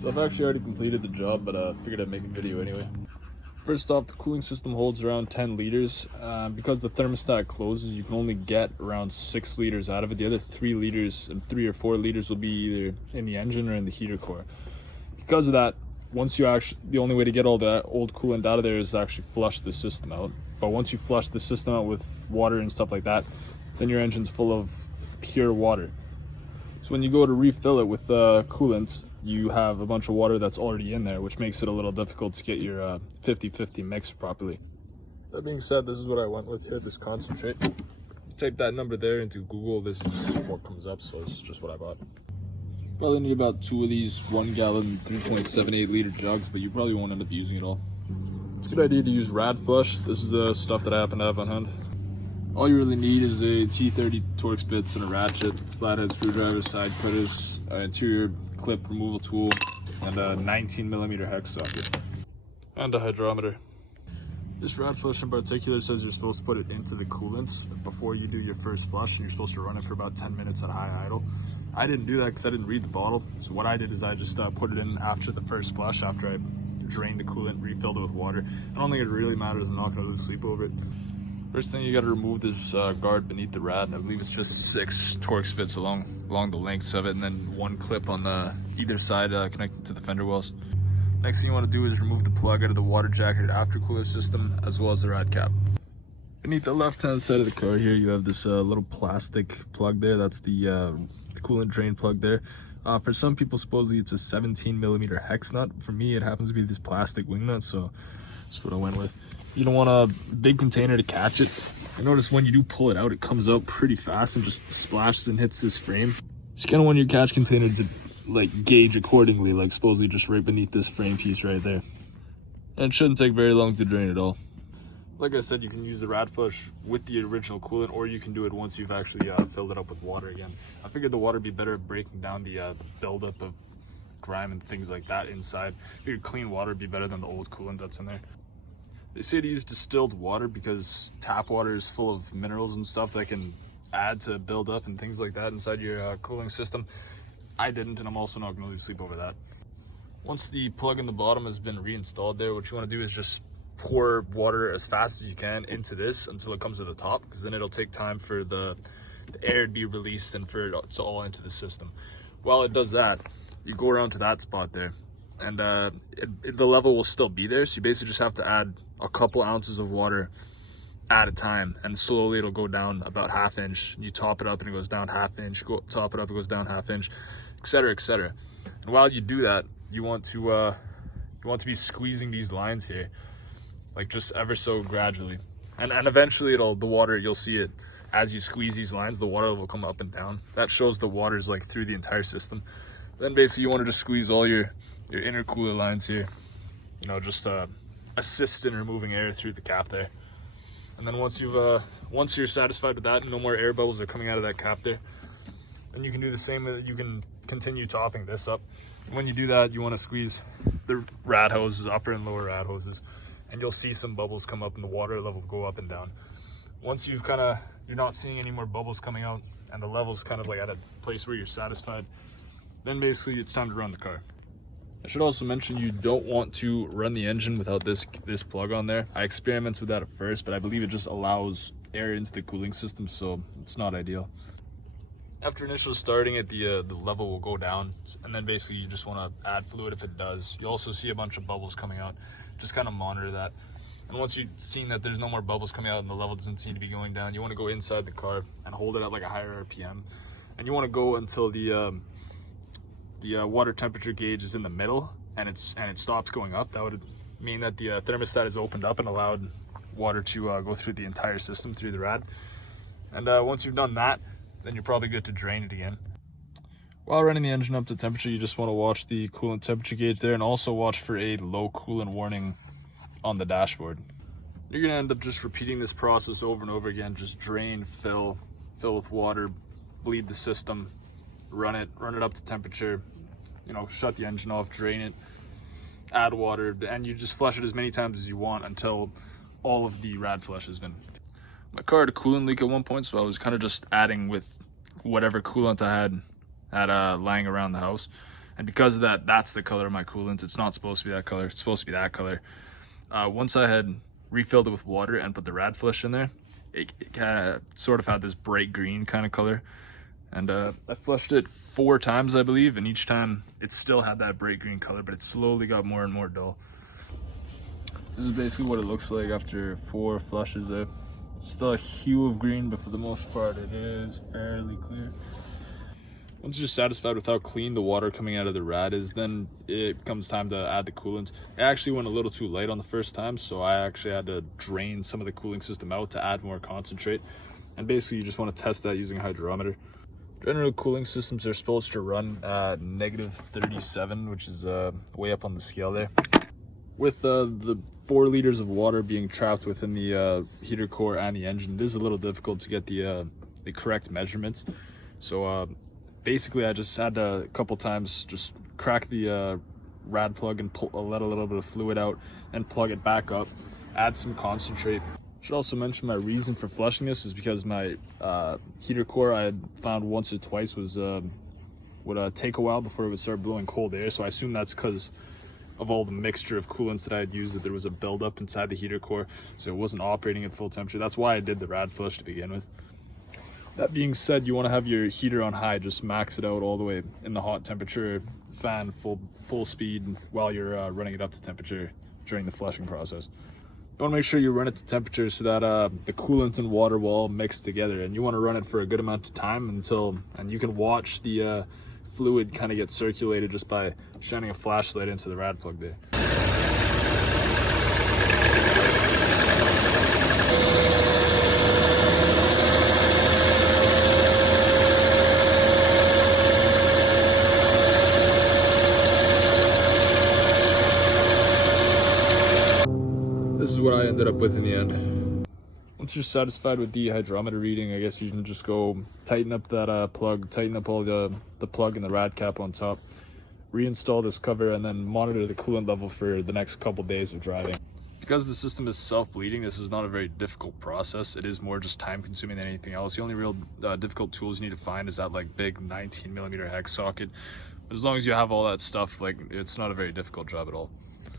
So I've actually already completed the job, but figured I'd make a video anyway. First off, the cooling system holds around 10 liters. Because the thermostat closes, you can only get around 6 liters out of it. The other 3 liters, 3 or 4 liters will be either in the engine or in the heater core. Because of that, the only way to get all that old coolant out of there is to actually flush the system out. But once you flush the system out with water and stuff like that, then your engine's full of pure water. So when you go to refill it with coolant, you have a bunch of water that's already in there, which makes it a little difficult to get your 50-50 mix properly. That being said, this is what I went with here, this concentrate. Type that number there into Google, this is what comes up, so it's just what I bought. Probably need about 2 of these 1 gallon 3.78 liter jugs, but you probably won't end up using it all. It's a good idea to use rad flush. This is the stuff that I happen to have on hand. All you really need is a T30 Torx bits and a ratchet, flathead screwdriver, side cutters, interior clip removal tool, and a 19mm hex socket, and a hydrometer. This rad flush in particular says you're supposed to put it into the coolant before you do your first flush, and you're supposed to run it for about 10 minutes at high idle. I didn't do that because I didn't read the bottle, so what I did is I just put it in after the first flush, after I drained the coolant, refilled it with water. I don't think it really matters, I'm not going to lose sleep over it. First thing, you got to remove this guard beneath the rad. I believe it's just 6 Torx bits along the lengths of it, and then 1 clip on the either side connected to the fender wells. Next thing you want to do is remove the plug out of the water jacketed aftercooler system, as well as the rad cap. Beneath the left-hand side of the car here, you have this little plastic plug there. That's the coolant drain plug there. For some people, supposedly it's a 17mm hex nut. For me, it happens to be this plastic wing nut, so that's what I went with. You don't want a big container to catch it. I notice when you do pull it out, it comes out pretty fast and just splashes and hits this frame. So you kind of want your catch container to like gauge accordingly, like supposedly just right beneath this frame piece right there. And it shouldn't take very long to drain at all. Like I said, you can use the rad flush with the original coolant, or you can do it once you've actually filled it up with water again. I figured the water would be better at breaking down the buildup of grime and things like that inside. I figured clean water would be better than the old coolant that's in there. They say to use distilled water because tap water is full of minerals and stuff that can add to buildup and things like that inside your cooling system. I didn't, and I'm also not going to lose sleep over that. Once the plug in the bottom has been reinstalled there, what you want to do is just pour water as fast as you can into this until it comes to the top, because then it'll take time for the air to be released and for it to all into the system. While it does that, you go around to that spot there, and the level will still be there, so you basically just have to add a couple ounces of water at a time, and slowly it'll go down about 1/2 inch. You top it up and it goes down 1/2 inch, top it up, it goes down 1/2 inch, etc., etc. And while you do that, you want to be squeezing these lines here, like just ever so gradually, and eventually the water, you'll see it as you squeeze these lines, the water will come up and down. That shows the water's like through the entire system. Then basically you want to just squeeze all your intercooler lines here, you know, just assist in removing air through the cap there. And then once you're satisfied with that and no more air bubbles are coming out of that cap there, then you can do the same. You can continue topping this up. When you do that, you want to squeeze the rad hoses, upper and lower rad hoses, and you'll see some bubbles come up and the water level go up and down. Once you're not seeing any more bubbles coming out and the level's kind of like at a place where you're satisfied, then basically it's time to run the car. I should also mention you don't want to run the engine without this plug on there. I experimented with that at first, but I believe it just allows air into the cooling system, so it's not ideal. After initial starting it, the level will go down, and then basically you just want to add fluid if it does. You also see a bunch of bubbles coming out. Just kind of monitor that. And once you've seen that there's no more bubbles coming out and the level doesn't seem to be going down, you want to go inside the car and hold it at like a higher RPM. And you want to go until the water temperature gauge is in the middle and it stops going up. That would mean that the thermostat is opened up and allowed water to go through the entire system through the rad. And once you've done that, then you're probably good to drain it again. While running the engine up to temperature, you just want to watch the coolant temperature gauge there, and also watch for a low coolant warning on the dashboard. You're going to end up just repeating this process over and over again. Just drain, fill with water, bleed the system, run it up to temperature, you know, shut the engine off, drain it, add water, and you just flush it as many times as you want until all of the rad flush has been. My car had a coolant leak at one point, so I was kind of just adding with whatever coolant I had lying around the house. And because of that, that's the color of my coolant. It's not supposed to be that color, it's supposed to be that color. Once I had refilled it with water and put the rad flush in there, it kind of sort of had this bright green kind of color. And I flushed it 4 times, I believe, and each time it still had that bright green color, but it slowly got more and more dull. This is basically what it looks like after 4 flushes there. Still a hue of green, but for the most part it is fairly clear. Once you're satisfied with how clean the water coming out of the rad is, then it comes time to add the coolant. I actually went a little too light on the first time, so I actually had to drain some of the cooling system out to add more concentrate. And basically you just want to test that using a hydrometer. General cooling systems are supposed to run at -37, which is way up on the scale there. With the 4 liters of water being trapped within the heater core and the engine, it is a little difficult to get the correct measurements. So basically I just had to a couple times just crack the rad plug and let a little bit of fluid out and plug it back up, add some concentrate. Should also mention my reason for flushing this is because my heater core, I had found once or twice, would take a while before it would start blowing cold air. So I assume that's because of all the mixture of coolants that I had used, that there was a buildup inside the heater core, so it wasn't operating at full temperature. That's why I did the rad flush to begin with. That being said, you want to have your heater on high, just max it out all the way in the hot temperature, fan full speed while you're running it up to temperature during the flushing process. You want to make sure you run it to temperature so that the coolant and water will all mix together, and you want to run it for a good amount of time and you can watch the fluid kind of get circulated just by shining a flashlight into the rad plug there. This is what I ended up with in the end. Once you're satisfied with the hydrometer reading, I guess you can just go tighten up that plug, tighten up all the plug and the rad cap on top, reinstall this cover, and then monitor the coolant level for the next couple days of driving. Because the system is self-bleeding, this is not a very difficult process. It is more just time consuming than anything else. The only real difficult tools you need to find is that like big 19mm hex socket. But as long as you have all that stuff, like, it's not a very difficult job at all.